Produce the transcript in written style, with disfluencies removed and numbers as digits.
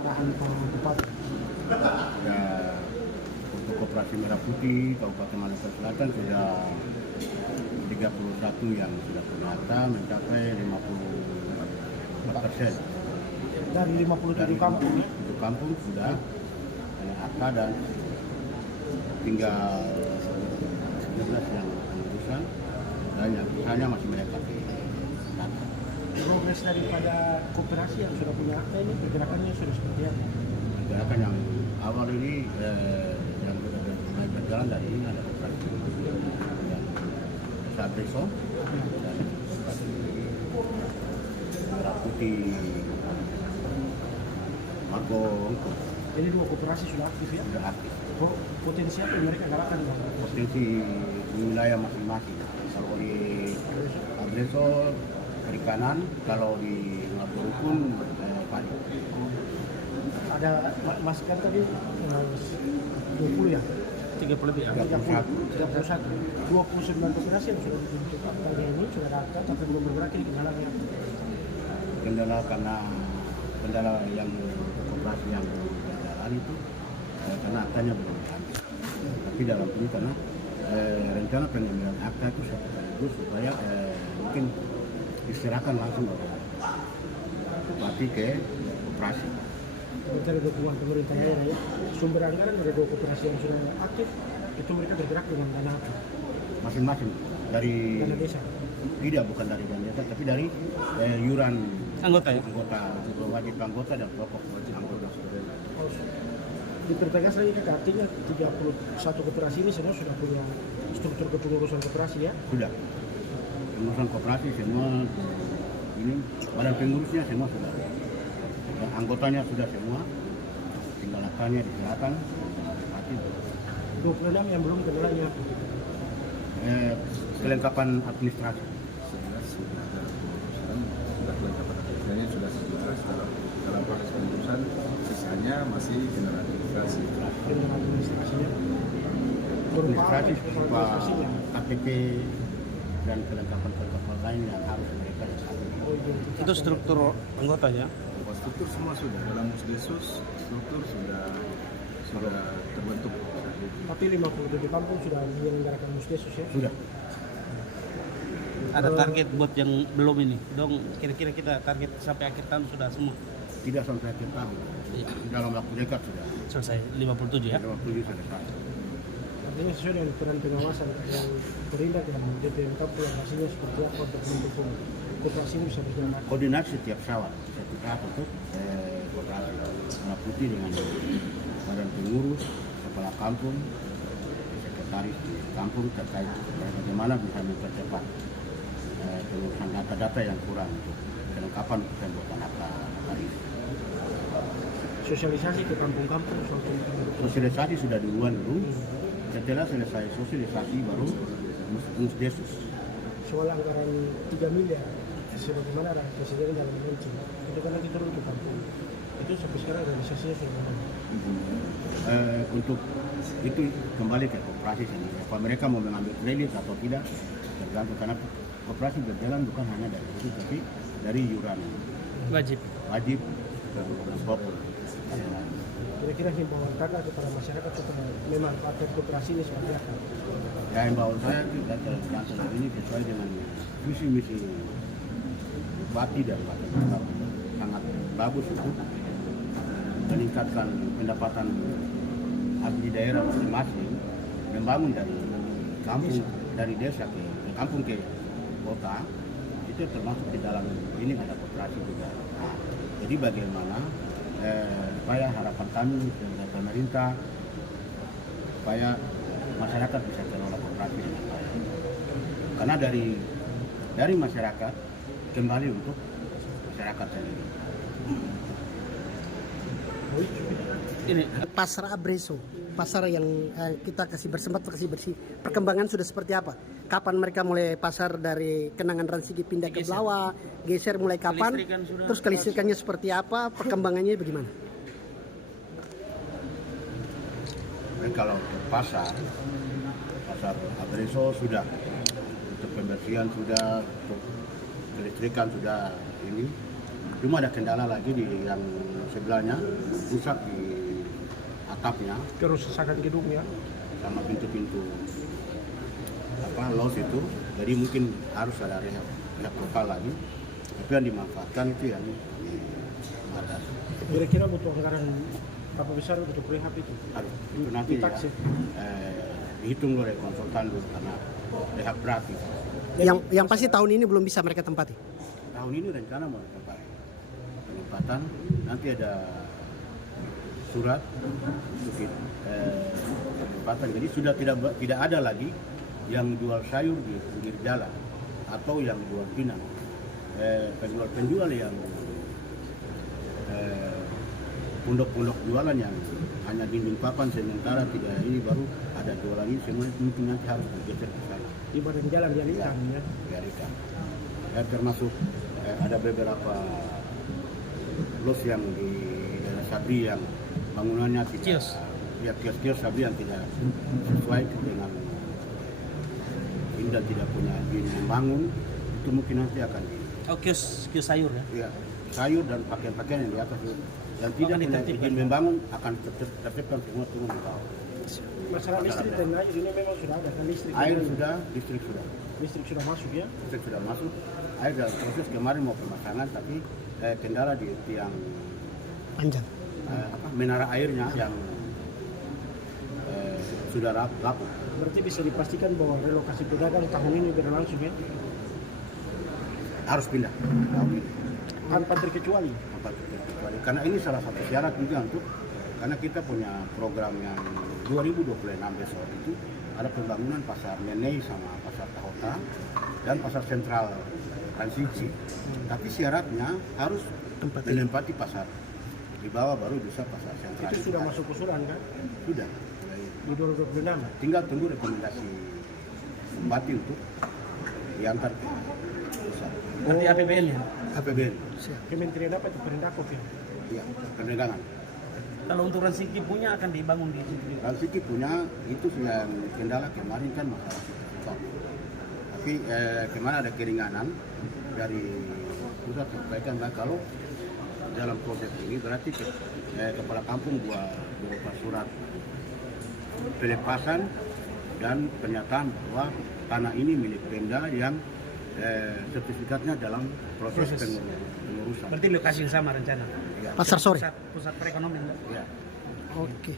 Arahan Pak Bupati. Ya, untuk Koperasi Merah Putih Kabupaten Maluku Selatan sudah 31 yang sudah terdata mencapai 54%. Dari 57 kampung ya? 57 kampung sudah ada akta dan tinggal 19 yang pengurusan dan yang sisanya masih mendekati data. Progres daripada koperasi yang sudah punya akta ini pergerakannya sudah seperti apa? Pergerakan yang awal ini yang sudah mulai berjalan dari ini ada koperasi yang saat besok dan koperasi Merah Putih Magong Jadi dua koperasi sudah aktif ya? sudah aktif. Oh, potensi apa yang mereka galakan Bang? Potensi di wilayah masing-masing. Kalau di Agreso perikanan, kalau di Ngaburu pun padi. Ada Mas kan tadi 20 ya? 30 lebih ya. 31. 29 koperasi yang sudah dibentuk aktanya ini sudah ada akta tapi belum bergerak ini kendalanya. Kendala karena kendala yang koperasi yang berjalan itu karena aktanya belum diambil. Tapi dalam ini karena rencana pengambilan akta itu sekaligus supaya mungkin diserahkan langsung oleh bupati ke koperasi. Mencari dukungan pemerintah daerah ya. Sumber anggaran dari dua koperasi yang sudah aktif itu mereka bergerak dengan dana apa? Masing-masing dari Dana desa. tidak bukan dari dana desa tapi dari iuran Anggota ya. anggota wajib anggota dan pokok wajib anggota. Dipertegas lagi Kak, artinya 31 koperasi ini semua sudah punya struktur kepengurusan koperasi ya? Sudah pengurusan koperasi semua ini badan pengurusnya semua sudah anggotanya sudah semua tinggal aktanya diserahkan mati 26 yang belum kendalanya apa? kelengkapan administrasi sudah kelengkapan administrasinya sudah 11 dalam proses pengurusan, sisanya masih kendaraan administrasi. Dengan administrasinya administratif berupa administrasinya. KTP dan kelengkapan lain yang harus mereka lakukan. Oh, identitas. Itu struktur anggotanya. Struktur semua sudah dalam Musdesus, struktur sudah terbentuk. Tapi 57 kampung sudah menyelenggarakan musdesus ya? Sudah Ada target buat yang belum ini. Dong kira-kira kita target sampai akhir tahun sudah semua. tidak sampai akhir tahun Iya. dalam waktu dekat sudah Selesai 57 ya. dalam waktu ini selesai. Artinya sesuai dengan peran pengawasan yang berindak dan DPMK hasilnya seperti apa untuk mendukung koperasi ini bisa berjalan. Koordinasi setiap sawah sertifikat untuk koperasi Merah Putih dengan badan pengurus, kepala kampung, sekretaris di kampung terkait bagaimana bisa mempercepat pengurusan data-data yang kurang untuk kelengkapan pembuatan akta ini. Sosialisasi ke kampung-kampung soal pendidikan. Sosialisasi sudah duluan dulu. Setelah selesai sosialisasi baru musdesus. Soal anggaran 3 miliar sebagaimana ada presiden dalam launching itu kan nanti turun ke kampung itu sampai sekarang realisasinya sudah mana? Untuk itu kembali ke koperasi sendiri. Apa mereka mau mengambil kredit atau tidak tergantung karena koperasi berjalan bukan hanya dari itu tapi dari iuran Wajib. wajib dan pokok. Kira-kira himbauan kakak kepada masyarakat supaya memanfaatkan koperasi ini seperti apa? Ya imbauan saya tidak tergantung ini sesuai dengan visi misi bupati dan wakil bupati sangat bagus untuk meningkatkan pendapatan asli daerah masing-masing, membangun dari kampung dari desa ke kampung ke kota itu termasuk di dalam ini ada koperasi juga. Nah, jadi bagaimana supaya harapan kami dari pemerintah supaya masyarakat bisa kelola koperasi dengan baik. Karena dari masyarakat kembali untuk masyarakat sendiri. Ini Pasar Agreso, pasar yang kita kasih bersih. Perkembangan sudah seperti apa? Kapan mereka mulai pasar dari Kenangan Ransigi pindah ke Blawa, geser mulai kapan? Kelistrikan sudah. Terus kelistrikannya seperti apa? Perkembangannya bagaimana? Kalau untuk pasar Agreso sudah untuk pembersihan sudah, untuk kelistrikan sudah ini Cuma ada kendala lagi di yang sebelahnya, rusak di atapnya Kerusakan gedungnya. sama pintu-pintu los itu. Jadi mungkin harus ada rehab lokal lagi. Tapi yang dimanfaatkan itu yang di atas. Kira-kira butuh anggaran berapa besar untuk rehab itu? Harus itu nanti ya, Ditaksir. dihitung oleh konsultan dulu karena rehab gratis. Yang pasti tahun ini belum bisa mereka tempati. Tahun ini rencana mau tempat penempatan, nanti ada surat untuk penempatan. Jadi sudah tidak ada lagi yang jual sayur di pinggir jalan atau yang jual pinang. Penjual yang pondok-pondok jualan yang hanya dinding papan sementara tidak ini baru ada jualan ini semua mungkin nanti harus bergeser ke sana. Di badan jalan dialihkan ya. Dialihkan. Termasuk ada beberapa los yang di daerah Sabri yang bangunannya tidak Kios. Ya kios-kios Sabri yang tidak sesuai dengan ini dan tidak punya izin membangun, itu mungkin nanti akan Oh, kios sayur ya. ya sayur dan pakaian-pakaian yang di atas itu yang tidak Akan punya ditertibkan. izin membangun akan tertibkan semua turun ke bawah. Masalah listrik dan air ini memang sudah ada kan listrik. Air sudah, listrik sudah Listrik sudah masuk ya. listrik sudah masuk. Air dalam proses kemarin mau pemasangan tapi kendala di tiang Panjang. menara airnya yang sudah lapuk. Berarti bisa dipastikan bahwa relokasi pedagang tahun ini berlangsung ya. Harus pindah tahun ini. Tanpa terkecuali. Karena ini salah satu syarat juga untuk karena kita punya program yang 2026 besok itu ada pembangunan pasar Nenei sama pasar Tahota dan pasar sentral transisi. Tapi syaratnya harus menempati pasar di bawah baru bisa pasar sentral. Itu sudah masuk usulan kan? Sudah. Di 2026. Tinggal tunggu rekomendasi Bupati untuk diantar ke pusat. Berarti APBN ya. APBN. Kementerian apa itu? Perindakop ya. Iya, perdagangan. Kalau untuk Ransiki punya akan dibangun di situ. Ransiki punya itu yang kendala kemarin kan masalah stok. Tapi kemarin ada keringanan dari pusat sampaikan kalau dalam proses ini berarti kepala kampung buat berupa surat pelepasan dan pernyataan bahwa tanah ini milik Pemda yang sertifikatnya dalam proses pengurusan. Berarti lokasi yang sama rencana. Ya. Pasar sore. Pusat perekonomian. Pak. Ya. Oke.